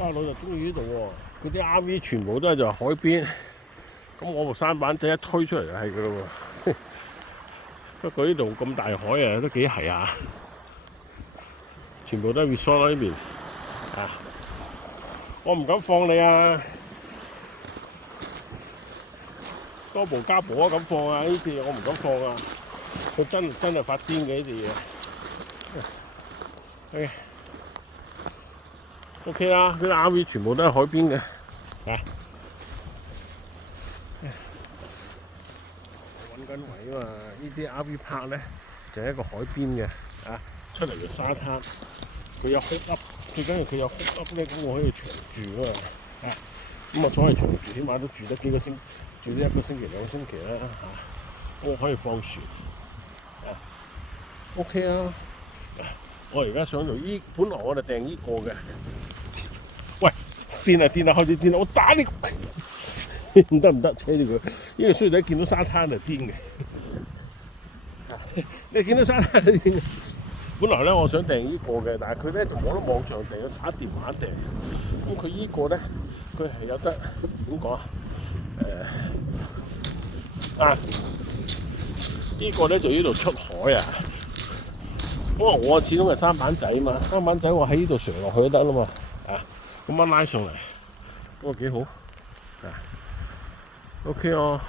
哇！老就中意呢度喎，嗰啲 RV 全部都係就海邊，咁我部舢板仔一推出嚟就係噶咯喎。不過呢度咁大海啊，都幾係啊！全部都係 resort 呢邊啊！我唔敢放你啊！多部加部啊，敢放啊！呢啲嘢我唔敢放啊！佢真係發癲嘅呢啲嘢。OK 啦，啲 RV 全部都係海邊嘅啊！我揾緊位啊嘛，呢啲 RV park 咧就係一個海邊嘅啊，出嚟嘅沙灘，佢有 hook up， 最緊要佢有 hook up 咧，咁我可以長住啊嘛啊！咁我所謂長住，起碼都住得幾個星，住得1個星期2個星期啦嚇，我可以放船啊 OK 啊！我而家想做本來我哋訂呢個嘅，喂癲啊癲啊，開始癲啦！我打你！唔得，扯住佢，呢個衰仔見到沙灘就癲嘅。你見到沙灘就癲嘅。本來咧我想訂呢個嘅，但係佢咧就冇得網上訂，要打電話訂。咁佢呢個咧，佢係有得點講啊？呢個咧就呢度出海啊！因為我始終係舢板仔嘛，舢板仔我喺呢度垂落去都得啦嘛，啊，咁樣拉上嚟，嗰個幾好，啊 ，OK 哦。